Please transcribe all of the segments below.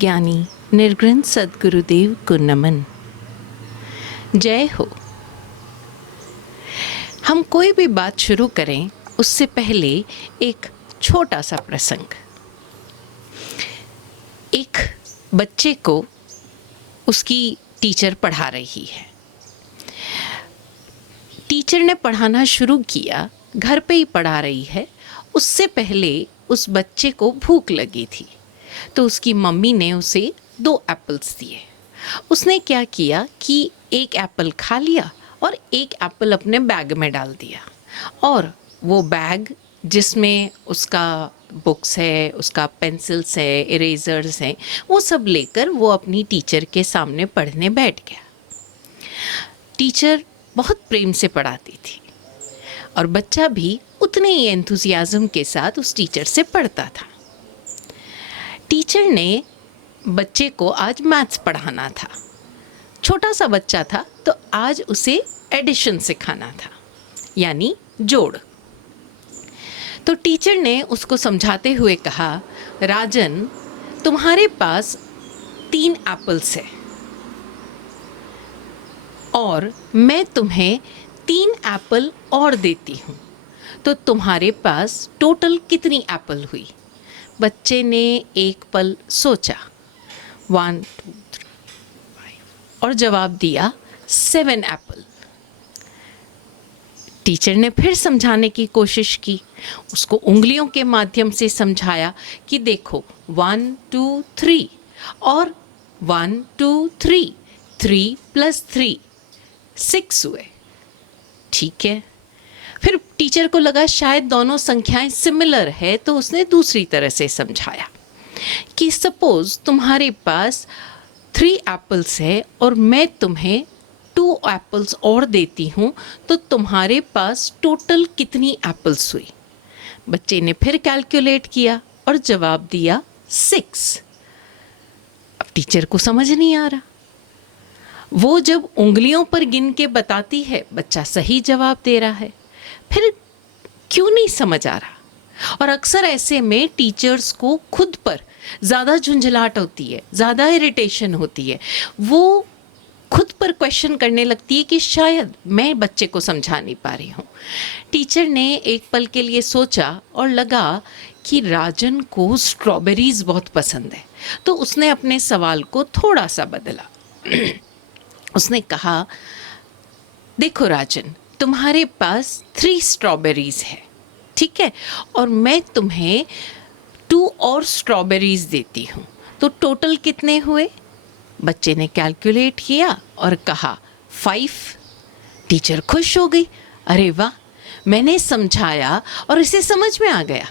ज्ञानी निर्ग्रंथ सद्गुरुदेव को नमन। जय हो। हम कोई भी बात शुरू करें उससे पहले एक छोटा सा प्रसंग। एक बच्चे को उसकी टीचर पढ़ा रही है। टीचर ने पढ़ाना शुरू किया, घर पे ही पढ़ा रही है। उससे पहले उस बच्चे को भूख लगी थी, तो उसकी मम्मी ने उसे 2 एप्पल्स दिए। उसने क्या किया कि एक एप्पल खा लिया और एक एप्पल अपने बैग में डाल दिया, और वो बैग जिसमें उसका बुक्स है, उसका पेंसिल्स है, इरेजर्स हैं, वो सब लेकर वो अपनी टीचर के सामने पढ़ने बैठ गया। टीचर बहुत प्रेम से पढ़ाती थी और बच्चा भी उतने ही एंथुसियाज्म के साथ उस टीचर से पढ़ता था। टीचर ने बच्चे को आज मैथ्स पढ़ाना था। छोटा सा बच्चा था, तो आज उसे एडिशन सिखाना था, यानी जोड़। तो टीचर ने उसको समझाते हुए कहा, राजन, तुम्हारे पास 3 एप्पल्स है और मैं तुम्हें 3 एप्पल और देती हूँ, तो तुम्हारे पास टोटल कितनी एप्पल हुई? बच्चे ने एक पल सोचा, 1 2 3 5, और जवाब दिया 7 एप्पल। टीचर ने फिर समझाने की कोशिश की, उसको उंगलियों के माध्यम से समझाया कि देखो 1 2 3 और 1 2 3, 3 + 3 6 हुए। ठीक है। फिर टीचर को लगा शायद दोनों संख्याएं सिमिलर है, तो उसने दूसरी तरह से समझाया कि सपोज तुम्हारे पास 3 एप्पल्स है और मैं तुम्हें 2 एप्पल्स और देती हूँ, तो तुम्हारे पास टोटल कितनी एप्पल्स हुई? बच्चे ने फिर कैलकुलेट किया और जवाब दिया 6। अब टीचर को समझ नहीं आ रहा। वो जब उंगलियों पर गिन के बताती है, बच्चा सही जवाब दे रहा है, फिर क्यों नहीं समझ आ रहा? और अक्सर ऐसे में टीचर्स को खुद पर ज़्यादा झुंझलाहट होती है, ज़्यादा इरिटेशन होती है। वो खुद पर क्वेश्चन करने लगती है कि शायद मैं बच्चे को समझा नहीं पा रही हूँ। टीचर ने एक पल के लिए सोचा और लगा कि राजन को स्ट्रॉबेरीज बहुत पसंद है, तो उसने अपने सवाल को थोड़ा सा बदला। उसने कहा, देखो राजन, तुम्हारे पास 3 स्ट्रॉबेरीज है, ठीक है, और मैं तुम्हें 2 और स्ट्रॉबेरीज देती हूँ, तो टोटल कितने हुए? बच्चे ने कैलकुलेट किया और कहा 5। टीचर खुश हो गई, अरे वाह, मैंने समझाया और इसे समझ में आ गया।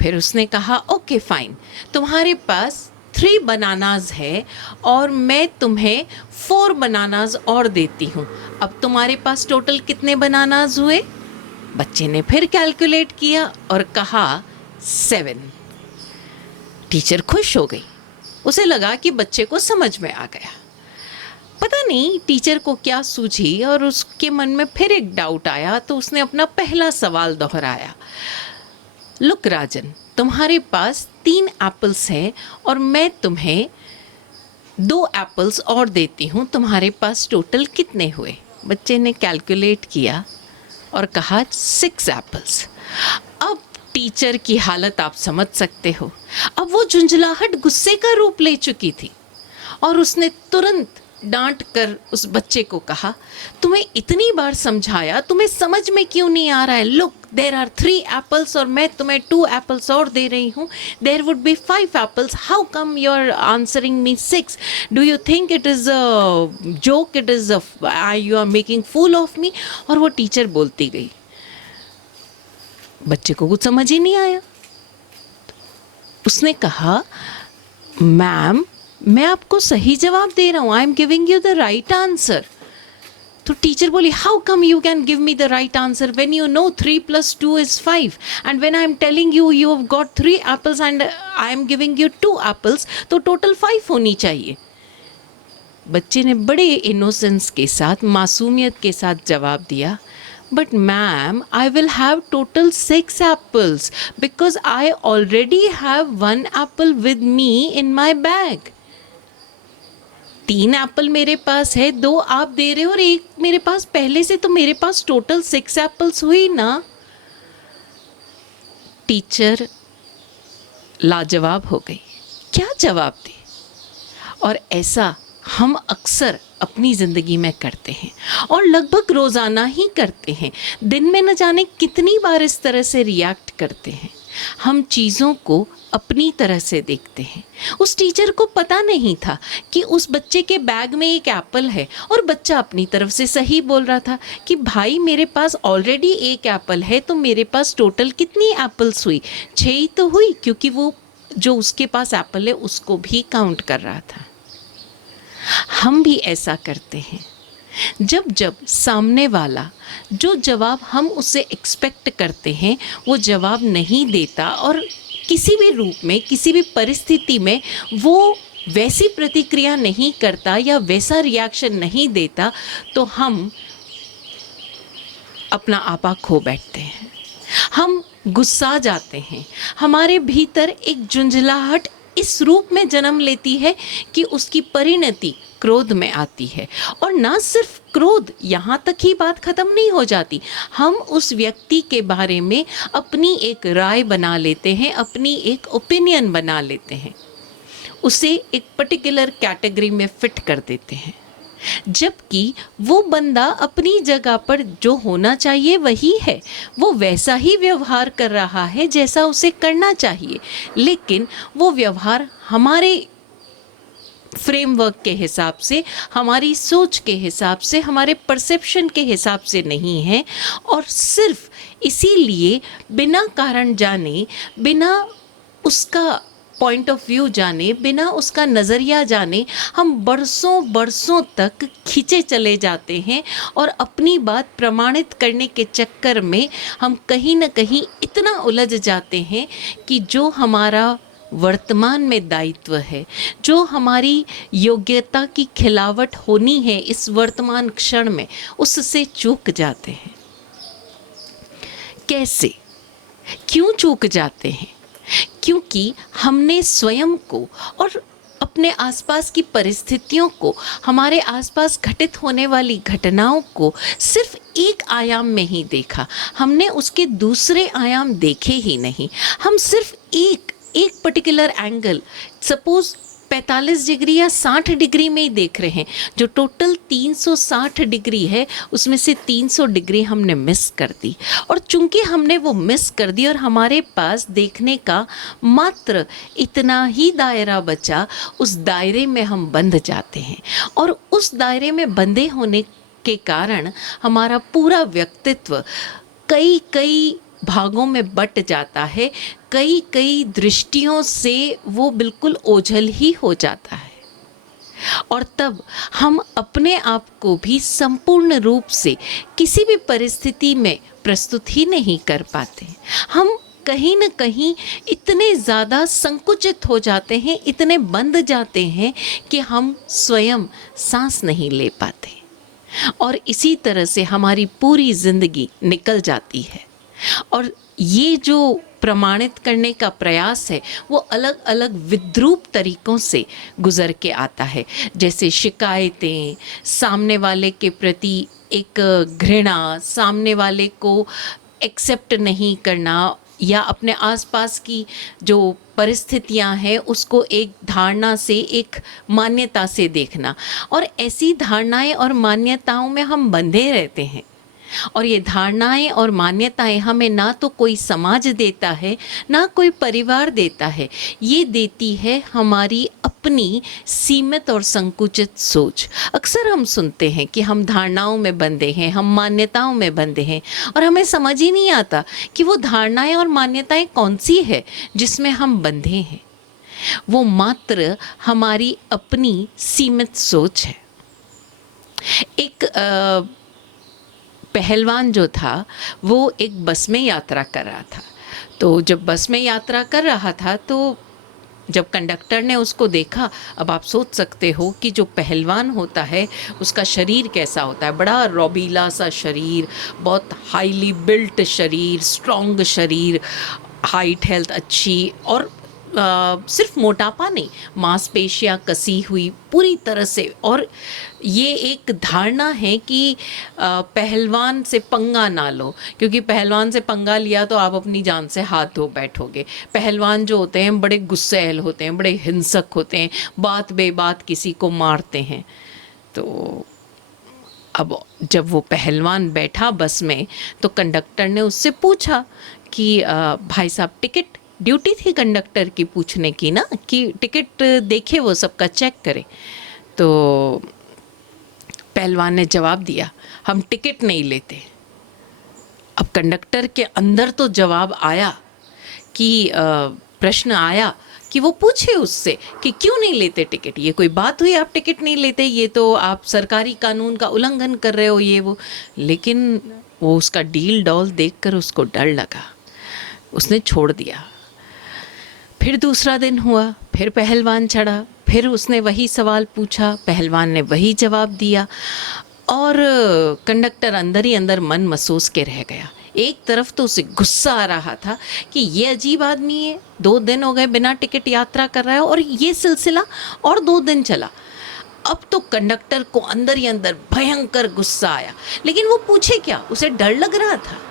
फिर उसने कहा, ओके फाइन, तुम्हारे पास 3 बनानाज है और मैं तुम्हें 4 बनानाज और देती हूँ, अब तुम्हारे पास टोटल कितने बनानाज हुए? बच्चे ने फिर कैलकुलेट किया और कहा 7। टीचर खुश हो गई, उसे लगा कि बच्चे को समझ में आ गया। पता नहीं टीचर को क्या सूझी और उसके मन में फिर एक डाउट आया, तो उसने अपना पहला सवाल दोहराया, लुक राजन, तुम्हारे पास 3 एप्पल्स हैं और मैं तुम्हें 2 एप्पल्स और देती हूँ, तुम्हारे पास टोटल कितने हुए? बच्चे ने कैलकुलेट किया और कहा 6 एप्पल्स। अब टीचर की हालत आप समझ सकते हो। अब वो झुंझलाहट गुस्से का रूप ले चुकी थी और उसने तुरंत डांट कर उस बच्चे को कहा, तुम्हें इतनी बार समझाया, तुम्हें समझ में क्यों नहीं आ रहा है? लुक, देयर आर 3 एप्पल्स और मैं तुम्हें 2 एप्पल्स और दे रही हूँ, there would be 5 apples, how come you are answering me 6? Do you think it is a joke? It is you are making fool of me? और वो टीचर बोलती गई। बच्चे को कुछ समझ ही नहीं आया। उसने कहा, मैम, मैं आपको सही जवाब दे रहा हूँ, I am giving you the right answer. तो टीचर बोली, how come you can give me the right answer when you know 3 + 2 is 5 and when I am telling you you have got 3 apples and I am giving you 2 apples, तो total 5 होनी चाहिए। बच्चे ने बड़े innocence के साथ, मासूमियत के साथ जवाब दिया, But ma'am, I will have total 6 apples because I already have 1 apple with me in my bag. 3 Apple मेरे पास है, 2 आप दे रहे हो और 1 मेरे पास पहले से, तो मेरे पास टोटल 6 एप्पल्स हुई ना। टीचर लाजवाब हो गई, क्या जवाब दे। और ऐसा हम अक्सर अपनी ज़िंदगी में करते हैं और लगभग रोज़ाना ही करते हैं। दिन में न जाने कितनी बार इस तरह से रिएक्ट करते हैं। हम चीज़ों को अपनी तरह से देखते हैं। उस टीचर को पता नहीं था कि उस बच्चे के बैग में एक एप्पल है और बच्चा अपनी तरफ से सही बोल रहा था कि भाई मेरे पास ऑलरेडी एक एप्पल है, तो मेरे पास टोटल कितनी एप्पल्स हुई? 6 ही तो हुई, क्योंकि वो जो उसके पास एप्पल है उसको भी काउंट कर रहा था। हम भी ऐसा करते हैं। जब जब सामने वाला जो जवाब हम उससे एक्सपेक्ट करते हैं वो जवाब नहीं देता और किसी भी रूप में, किसी भी परिस्थिति में वो वैसी प्रतिक्रिया नहीं करता या वैसा रिएक्शन नहीं देता, तो हम अपना आपा खो बैठते हैं। हम गुस्सा जाते हैं। हमारे भीतर एक झुंझलाहट इस रूप में जन्म लेती है कि उसकी परिणति क्रोध में आती है। और ना सिर्फ क्रोध, यहाँ तक ही बात ख़त्म नहीं हो जाती। हम उस व्यक्ति के बारे में अपनी एक राय बना लेते हैं, अपनी एक ओपिनियन बना लेते हैं, उसे एक पर्टिकुलर कैटेगरी में फिट कर देते हैं। जबकि वो बंदा अपनी जगह पर जो होना चाहिए वही है, वो वैसा ही व्यवहार कर रहा है जैसा उसे करना चाहिए, लेकिन वो व्यवहार हमारे फ्रेमवर्क के हिसाब से, हमारी सोच के हिसाब से, हमारे परसेप्शन के हिसाब से नहीं है। और सिर्फ इसीलिए बिना कारण जाने, बिना उसका पॉइंट ऑफ व्यू जाने, बिना उसका नज़रिया जाने, हम बरसों बरसों तक खींचे चले जाते हैं और अपनी बात प्रमाणित करने के चक्कर में हम कहीं न कहीं इतना उलझ जाते हैं कि जो हमारा वर्तमान में दायित्व है, जो हमारी योग्यता की खिलावट होनी है इस वर्तमान क्षण में, उससे चूक जाते हैं। कैसे, क्यों चूक जाते हैं? क्योंकि हमने स्वयं को और अपने आसपास की परिस्थितियों को, हमारे आसपास घटित होने वाली घटनाओं को सिर्फ एक आयाम में ही देखा। हमने उसके दूसरे आयाम देखे ही नहीं। हम सिर्फ एक पर्टिकुलर एंगल, सपोज 45 डिग्री या 60 डिग्री में ही देख रहे हैं। जो टोटल 360 डिग्री है उसमें से 300 डिग्री हमने मिस कर दी। और चूंकि हमने वो मिस कर दी और हमारे पास देखने का मात्र इतना ही दायरा बचा, उस दायरे में हम बंध जाते हैं। और उस दायरे में बंधे होने के कारण हमारा पूरा व्यक्तित्व कई कई भागों में बट जाता है, कई कई दृष्टियों से वो बिल्कुल ओझल ही हो जाता है। और तब हम अपने आप को भी संपूर्ण रूप से किसी भी परिस्थिति में प्रस्तुत ही नहीं कर पाते। हम कहीं न कहीं इतने ज़्यादा संकुचित हो जाते हैं, इतने बंध जाते हैं कि हम स्वयं सांस नहीं ले पाते। और इसी तरह से हमारी पूरी ज़िंदगी निकल जाती है। और ये जो प्रमाणित करने का प्रयास है वो अलग अलग विद्रूप तरीक़ों से गुज़र के आता है, जैसे शिकायतें, सामने वाले के प्रति एक घृणा, सामने वाले को एक्सेप्ट नहीं करना, या अपने आसपास की जो परिस्थितियां हैं उसको एक धारणा से, एक मान्यता से देखना। और ऐसी धारणाएं और मान्यताओं में हम बंधे रहते हैं। और ये धारणाएं और मान्यताएं हमें ना तो कोई समाज देता है, ना कोई परिवार देता है। ये देती है हमारी अपनी सीमित और संकुचित सोच। अक्सर हम सुनते हैं कि हम धारणाओं में बंधे हैं, हम मान्यताओं में बंधे हैं, और हमें समझ ही नहीं आता कि वो धारणाएं और मान्यताएं कौन सी है जिसमें हम बंधे हैं। वो मात्र हमारी अपनी सीमित सोच है। एक पहलवान जो था वो एक बस में यात्रा कर रहा था। तो जब बस में यात्रा कर रहा था तो जब कंडक्टर ने उसको देखा, अब आप सोच सकते हो कि जो पहलवान होता है उसका शरीर कैसा होता है, बड़ा रोबीला सा शरीर, बहुत हाईली बिल्ट शरीर, स्ट्रॉन्ग शरीर, हाइट हेल्थ अच्छी, और सिर्फ मोटापा नहीं, मांसपेशियाँ कसी हुई पूरी तरह से। और ये एक धारणा है कि पहलवान से पंगा ना लो, क्योंकि पहलवान से पंगा लिया तो आप अपनी जान से हाथ धो बैठोगे। पहलवान जो होते हैं बड़े गुस्सैल होते हैं, बड़े हिंसक होते हैं, बात बेबात किसी को मारते हैं। तो अब जब वो पहलवान बैठा बस में तो कंडक्टर ने उससे पूछा कि भाई साहब टिकट, ड्यूटी थी कंडक्टर की पूछने की ना, कि टिकट देखे वो सबका चेक करे। तो पहलवान ने जवाब दिया, हम टिकट नहीं लेते। अब कंडक्टर के अंदर तो जवाब आया कि प्रश्न आया कि वो पूछे उससे कि क्यों नहीं लेते टिकट, ये कोई बात हुई आप टिकट नहीं लेते, ये तो आप सरकारी कानून का उल्लंघन कर रहे हो ये वो। लेकिन वो उसका डील डॉल देखकर उसको डर लगा, उसने छोड़ दिया। फिर दूसरा दिन हुआ, फिर पहलवान चढ़ा, फिर उसने वही सवाल पूछा, पहलवान ने वही जवाब दिया, और कंडक्टर अंदर ही अंदर मन महसूस के रह गया। एक तरफ तो उसे गुस्सा आ रहा था कि ये अजीब आदमी है, 2 दिन हो गए बिना टिकट यात्रा कर रहा है और ये सिलसिला और 2 दिन चला। अब तो कंडक्टर को अंदर ही अंदर भयंकर गुस्सा आया, लेकिन वो पूछे क्या, उसे डर लग रहा था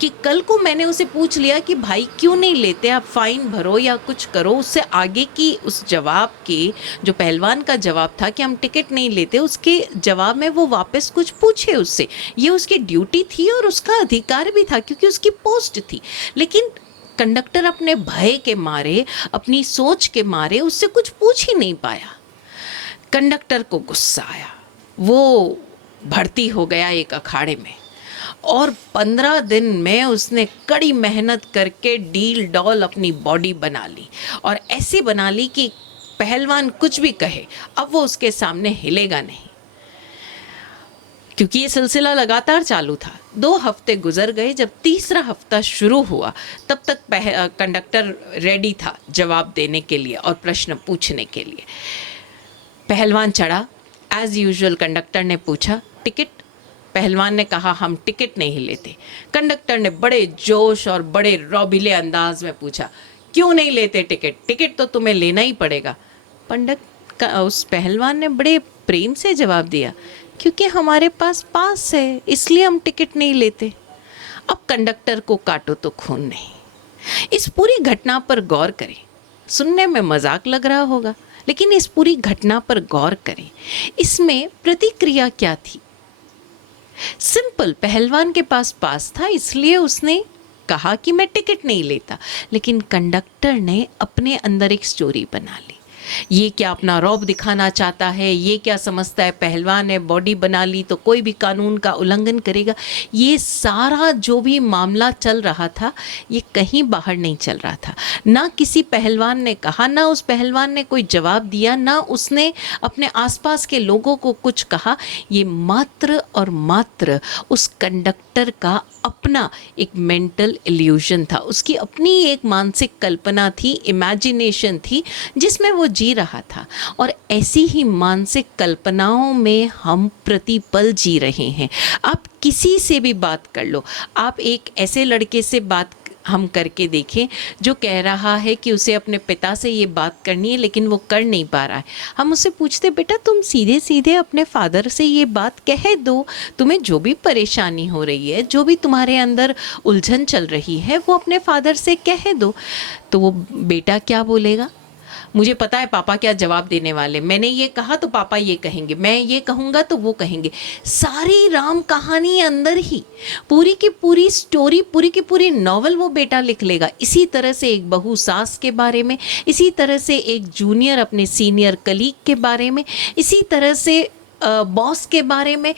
कि कल को मैंने उसे पूछ लिया कि भाई क्यों नहीं लेते, आप फाइन भरो या कुछ करो, उससे आगे की उस जवाब के, जो पहलवान का जवाब था कि हम टिकट नहीं लेते, उसके जवाब में वो वापस कुछ पूछे उससे। ये उसकी ड्यूटी थी और उसका अधिकार भी था क्योंकि उसकी पोस्ट थी। लेकिन कंडक्टर अपने भय के मारे, अपनी सोच के मारे उससे कुछ पूछ ही नहीं पाया। कंडक्टर को गुस्सा आया, वो भर्ती हो गया एक अखाड़े में, और 15 दिन में उसने कड़ी मेहनत करके डील डॉल अपनी बॉडी बना ली, और ऐसे बना ली कि पहलवान कुछ भी कहे अब वो उसके सामने हिलेगा नहीं। क्योंकि ये सिलसिला लगातार चालू था। 2 हफ्ते गुजर गए। जब तीसरा हफ्ता शुरू हुआ तब तक कंडक्टर रेडी था जवाब देने के लिए और प्रश्न पूछने के लिए। पहलवान चढ़ा, एज यूजुअल कंडक्टर ने पूछा टिकट। पहलवान ने कहा हम टिकट नहीं लेते। कंडक्टर ने बड़े जोश और बड़े रौबीले अंदाज में पूछा क्यों नहीं लेते टिकट, टिकट तो तुम्हें लेना ही पड़ेगा। उस पहलवान ने बड़े प्रेम से जवाब दिया क्योंकि हमारे पास पास है इसलिए हम टिकट नहीं लेते। अब कंडक्टर को काटो तो खून नहीं। इस पूरी घटना पर गौर करें। सुनने में मजाक लग रहा होगा लेकिन इस पूरी घटना पर गौर करें, इसमें प्रतिक्रिया क्या थी। सिंपल, पहलवान के पास पास था इसलिए उसने कहा कि मैं टिकट नहीं लेता, लेकिन कंडक्टर ने अपने अंदर एक स्टोरी बना ली। ये क्या अपना रौब दिखाना चाहता है, ये क्या समझता है पहलवान ने बॉडी बना ली तो कोई भी कानून का उल्लंघन करेगा। ये सारा जो भी मामला चल रहा था ये कहीं बाहर नहीं चल रहा था। ना किसी पहलवान ने कहा, ना उस पहलवान ने कोई जवाब दिया, ना उसने अपने आसपास के लोगों को कुछ कहा। ये मात्र और मात्र उस कंडक्टर का अपना एक मेंटल इल्यूजन था, उसकी अपनी एक मानसिक कल्पना थी, इमेजिनेशन थी जिसमें वो जी रहा था। और ऐसी ही मानसिक कल्पनाओं में हम प्रतिपल जी रहे हैं। आप किसी से भी बात कर लो, आप एक ऐसे लड़के से बात हम करके देखें जो कह रहा है कि उसे अपने पिता से ये बात करनी है लेकिन वो कर नहीं पा रहा है। हम उससे पूछते बेटा तुम सीधे सीधे अपने फादर से ये बात कह दो, तुम्हें जो भी परेशानी हो रही है, जो भी तुम्हारे अंदर उलझन चल रही है वो अपने फादर से कह दो। तो वो बेटा क्या बोलेगा, मुझे पता है पापा क्या जवाब देने वाले, मैंने ये कहा तो पापा ये कहेंगे, मैं ये कहूँगा तो वो कहेंगे। सारी राम कहानी अंदर ही, पूरी की पूरी स्टोरी, पूरी की पूरी नॉवल वो बेटा लिख लेगा। इसी तरह से एक बहू सास के बारे में, इसी तरह से एक जूनियर अपने सीनियर कलीग के बारे में, इसी तरह से बॉस के बारे में,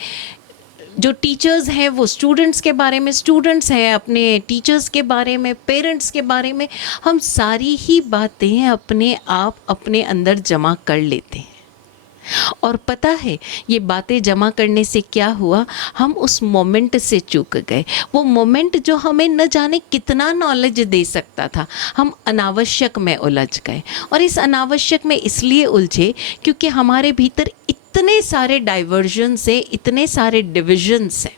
जो टीचर्स हैं वो स्टूडेंट्स के बारे में, स्टूडेंट्स हैं अपने टीचर्स के बारे में, पेरेंट्स के बारे में। हम सारी ही बातें अपने आप अपने अंदर जमा कर लेते हैं। और पता है ये बातें जमा करने से क्या हुआ, हम उस मोमेंट से चूक गए। वो मोमेंट जो हमें न जाने कितना नॉलेज दे सकता था, हम अनावश्यक में उलझ गए। और इस अनावश्यक में इसलिए उलझे क्योंकि हमारे भीतर इतने सारे डाइवर्जन्स है, इतने सारे डिविजन्स हैं,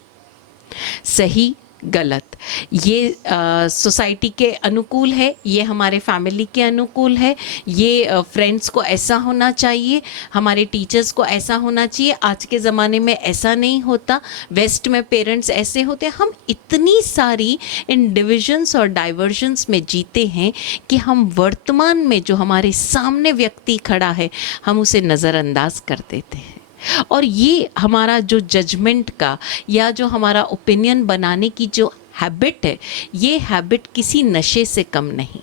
सही गलत, ये सोसाइटी के अनुकूल है, ये हमारे फैमिली के अनुकूल है, ये फ्रेंड्स को ऐसा होना चाहिए, हमारे टीचर्स को ऐसा होना चाहिए, आज के ज़माने में ऐसा नहीं होता, वेस्ट में पेरेंट्स ऐसे होते हैं। हम इतनी सारी इन डिविजन्स और डाइवर्जन्स में जीते हैं कि हम वर्तमान में जो हमारे सामने व्यक्ति खड़ा है, हम उसे नज़रअंदाज कर देते हैं। और ये हमारा जो जजमेंट का या जो हमारा ओपिनियन बनाने की जो हैबिट है, ये हैबिट किसी नशे से कम नहीं।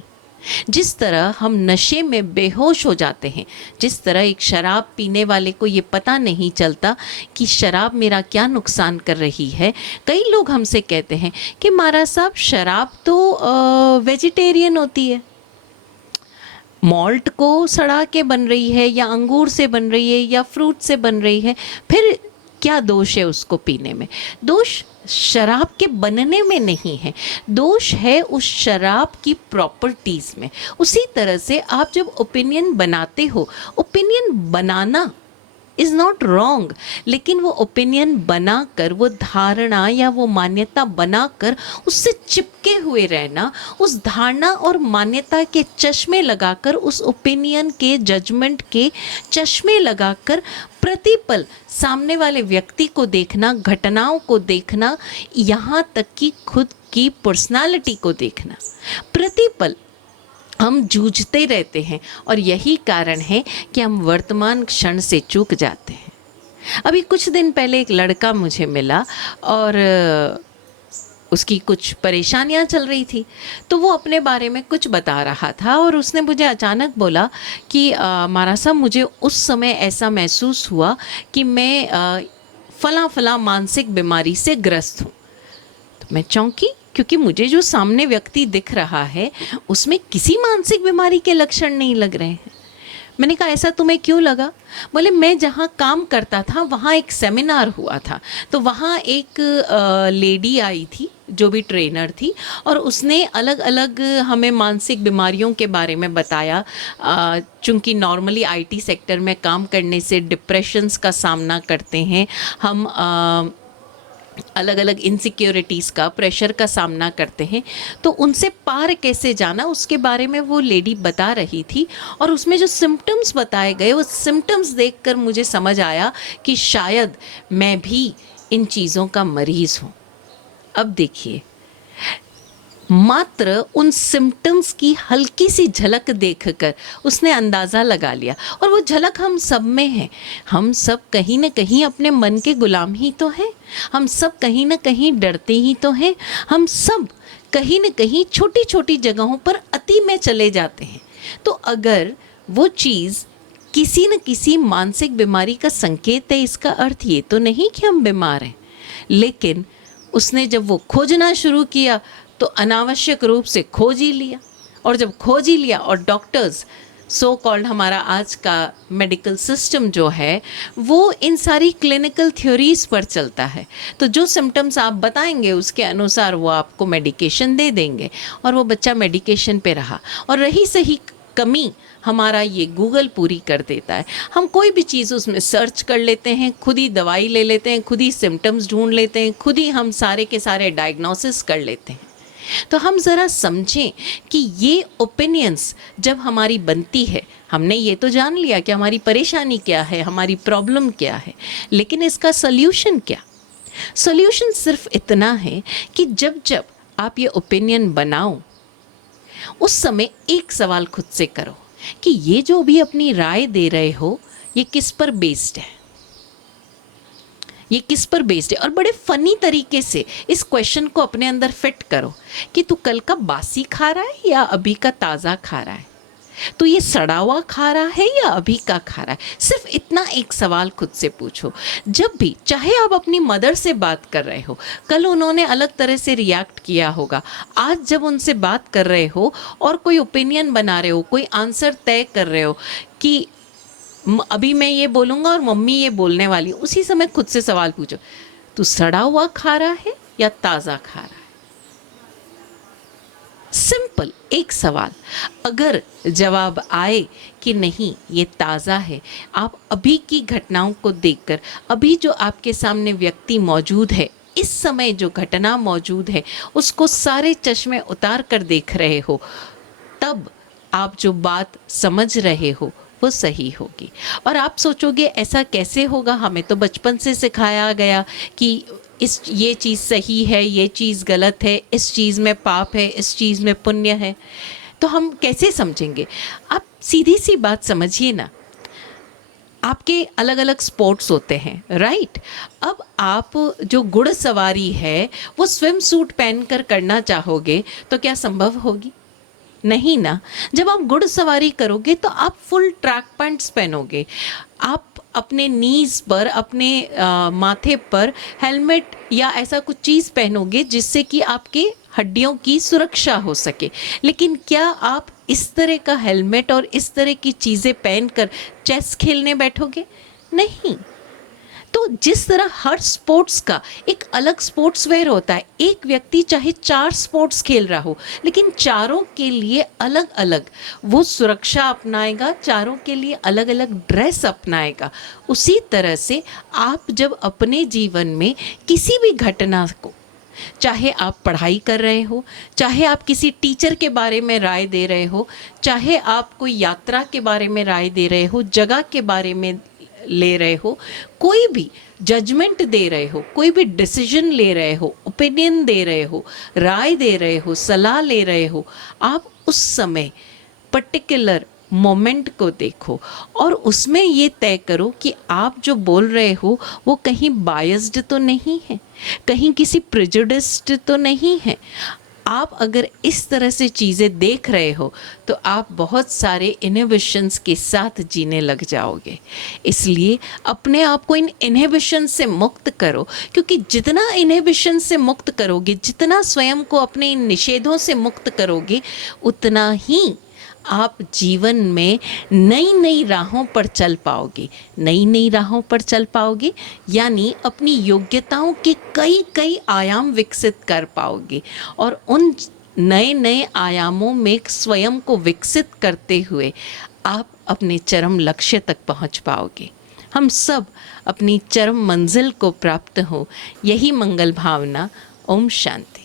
जिस तरह हम नशे में बेहोश हो जाते हैं, जिस तरह एक शराब पीने वाले को ये पता नहीं चलता कि शराब मेरा क्या नुकसान कर रही है। कई लोग हमसे कहते हैं कि महाराज साहब शराब तो वेजिटेरियन होती है, मॉल्ट को सड़ा के बन रही है या अंगूर से बन रही है या फ्रूट से बन रही है, फिर क्या दोष है उसको पीने में? दोष शराब के बनने में नहीं है, दोष है उस शराब की प्रॉपर्टीज़ में। उसी तरह से आप जब ओपिनियन बनाते हो, opinion banana is not wrong, लेकिन वो ओपिनियन बनाकर, वो धारणा या वो मान्यता बनाकर उससे चिपके हुए रहना, उस धारणा और मान्यता के चश्मे लगाकर, उस ओपिनियन के जजमेंट के चश्मे लगाकर प्रतिपल सामने वाले व्यक्ति को देखना, घटनाओं को देखना, यहाँ तक कि खुद की पर्सनालिटी को देखना, प्रतिपल हम जूझते रहते हैं। और यही कारण है कि हम वर्तमान क्षण से चूक जाते हैं। अभी कुछ दिन पहले एक लड़का मुझे मिला और उसकी कुछ परेशानियां चल रही थी, तो वो अपने बारे में कुछ बता रहा था और उसने मुझे अचानक बोला कि महाराज साहब मुझे उस समय ऐसा महसूस हुआ कि मैं फला मानसिक बीमारी से ग्रस्त हूँ। तो मैं चौंकी, क्योंकि मुझे जो सामने व्यक्ति दिख रहा है उसमें किसी मानसिक बीमारी के लक्षण नहीं लग रहे हैं। मैंने कहा ऐसा तुम्हें क्यों लगा? बोले मैं जहाँ काम करता था वहाँ एक सेमिनार हुआ था, तो वहाँ एक लेडी आई थी जो भी ट्रेनर थी, और उसने अलग अलग हमें मानसिक बीमारियों के बारे में बताया। चूँकि नॉर्मली आईटी सेक्टर में काम करने से डिप्रेशंस का सामना करते हैं हम, अलग अलग इनसिक्योरिटीज़ का, प्रेशर का सामना करते हैं, तो उनसे पार कैसे जाना उसके बारे में वो लेडी बता रही थी। और उसमें जो सिम्टम्स बताए गए, वो सिम्टम्स देखकर मुझे समझ आया कि शायद मैं भी इन चीज़ों का मरीज़ हूँ। अब देखिए, मात्र उन सिम्टम्स की हल्की सी झलक देखकर उसने अंदाज़ा लगा लिया, और वो झलक हम सब में है। हम सब कहीं न कहीं अपने मन के गुलाम ही तो हैं, हम सब कहीं न कहीं डरते ही तो हैं, हम सब कहीं न कहीं छोटी छोटी जगहों पर अति में चले जाते हैं। तो अगर वो चीज़ किसी न किसी मानसिक बीमारी का संकेत है, इसका अर्थ ये तो नहीं कि हम बीमार हैं। लेकिन उसने जब वो खोजना शुरू किया तो अनावश्यक रूप से खोज ही लिया, और जब खोज ही लिया और डॉक्टर्स सो कॉल्ड, हमारा आज का मेडिकल सिस्टम जो है वो इन सारी क्लिनिकल थ्योरीज पर चलता है, तो जो सिम्टम्स आप बताएंगे उसके अनुसार वो आपको मेडिकेशन दे देंगे, और वो बच्चा मेडिकेशन पे रहा। और रही सही कमी हमारा ये गूगल पूरी कर देता है। हम कोई भी चीज़ उसमें सर्च कर लेते हैं, खुद ही दवाई ले लेते हैं, खुद ही सिम्टम्स ढूंढ लेते हैं, खुद ही हम सारे के सारे डायग्नोसिस कर लेते हैं। तो हम ज़रा समझें कि ये ओपिनियंस जब हमारी बनती है, हमने ये तो जान लिया कि हमारी परेशानी क्या है, हमारी प्रॉब्लम क्या है, लेकिन इसका सल्यूशन क्या? सल्यूशन सिर्फ इतना है कि जब जब आप ये ओपिनियन बनाओ, उस समय एक सवाल खुद से करो कि ये जो भी अपनी राय दे रहे हो, ये किस पर बेस्ड है, ये किस पर बेस्ड है। और बड़े फनी तरीके से इस क्वेश्चन को अपने अंदर फिट करो कि तू कल का बासी खा रहा है या अभी का ताज़ा खा रहा है, तो ये सड़ा हुआ खा रहा है या अभी का खा रहा है। सिर्फ इतना एक सवाल खुद से पूछो। जब भी, चाहे आप अपनी मदर से बात कर रहे हो, कल उन्होंने अलग तरह से रिएक्ट किया होगा, आज जब उनसे बात कर रहे हो और कोई ओपिनियन बना रहे हो, कोई आंसर तय कर रहे हो कि अभी मैं ये बोलूँगा और मम्मी ये बोलने वाली, उसी समय खुद से सवाल पूछो, तू सड़ा हुआ खा रहा है या ताज़ा खा रहा है? सिंपल एक सवाल। अगर जवाब आए कि नहीं ये ताज़ा है, आप अभी की घटनाओं को देखकर, अभी जो आपके सामने व्यक्ति मौजूद है, इस समय जो घटना मौजूद है, उसको सारे चश्मे उतार कर देख रहे हो, तब आप जो बात समझ रहे हो वो सही होगी। और आप सोचोगे ऐसा कैसे होगा, हमें तो बचपन से सिखाया गया कि ये चीज़ सही है, ये चीज़ गलत है, इस चीज़ में पाप है, इस चीज़ में पुण्य है, तो हम कैसे समझेंगे? आप सीधी सी बात समझिए ना, आपके अलग अलग स्पोर्ट्स होते हैं, राइट? अब आप जो घुड़सवारी है वो स्विम सूट पहनकर करना चाहोगे तो क्या संभव होगी? नहीं ना। जब आप घुड़सवारी करोगे तो आप फुल ट्रैक पैंट्स पहनोगे, आप अपने नीज पर, अपने माथे पर हेलमेट या ऐसा कुछ चीज़ पहनोगे जिससे कि आपके हड्डियों की सुरक्षा हो सके। लेकिन क्या आप इस तरह का हेलमेट और इस तरह की चीज़ें पहनकर चेस खेलने बैठोगे? नहीं। तो जिस तरह हर स्पोर्ट्स का एक अलग स्पोर्ट्स वेयर होता है, एक व्यक्ति चाहे 4 स्पोर्ट्स खेल रहा हो, लेकिन चारों के लिए अलग अलग वो सुरक्षा अपनाएगा, चारों के लिए अलग अलग ड्रेस अपनाएगा। उसी तरह से आप जब अपने जीवन में किसी भी घटना को, चाहे आप पढ़ाई कर रहे हो, चाहे आप किसी टीचर के बारे में राय दे रहे हो, चाहे आप कोई यात्रा के बारे में राय दे रहे हो, जगह के बारे में ले रहे हो, कोई भी जजमेंट दे रहे हो, कोई भी डिसीजन ले रहे हो, ओपिनियन दे रहे हो, राय दे रहे हो, सलाह ले रहे हो, आप उस समय पर्टिकुलर मोमेंट को देखो और उसमें ये तय करो कि आप जो बोल रहे हो वो कहीं बायस्ड तो नहीं है, कहीं किसी प्रेजुडिस्ड तो नहीं है। आप अगर इस तरह से चीज़ें देख रहे हो तो आप बहुत सारे इनहिबिशंस के साथ जीने लग जाओगे। इसलिए अपने आप को इन इनहिबिशन से मुक्त करो, क्योंकि जितना इनहिबिशन से मुक्त करोगे, जितना स्वयं को अपने इन निषेधों से मुक्त करोगे, उतना ही आप जीवन में नई नई राहों पर चल पाओगे। नई नई राहों पर चल पाओगे यानी अपनी योग्यताओं के कई कई आयाम विकसित कर पाओगे और उन नए नए आयामों में स्वयं को विकसित करते हुए आप अपने चरम लक्ष्य तक पहुंच पाओगे। हम सब अपनी चरम मंजिल को प्राप्त हो, यही मंगल भावना। ओम शांति।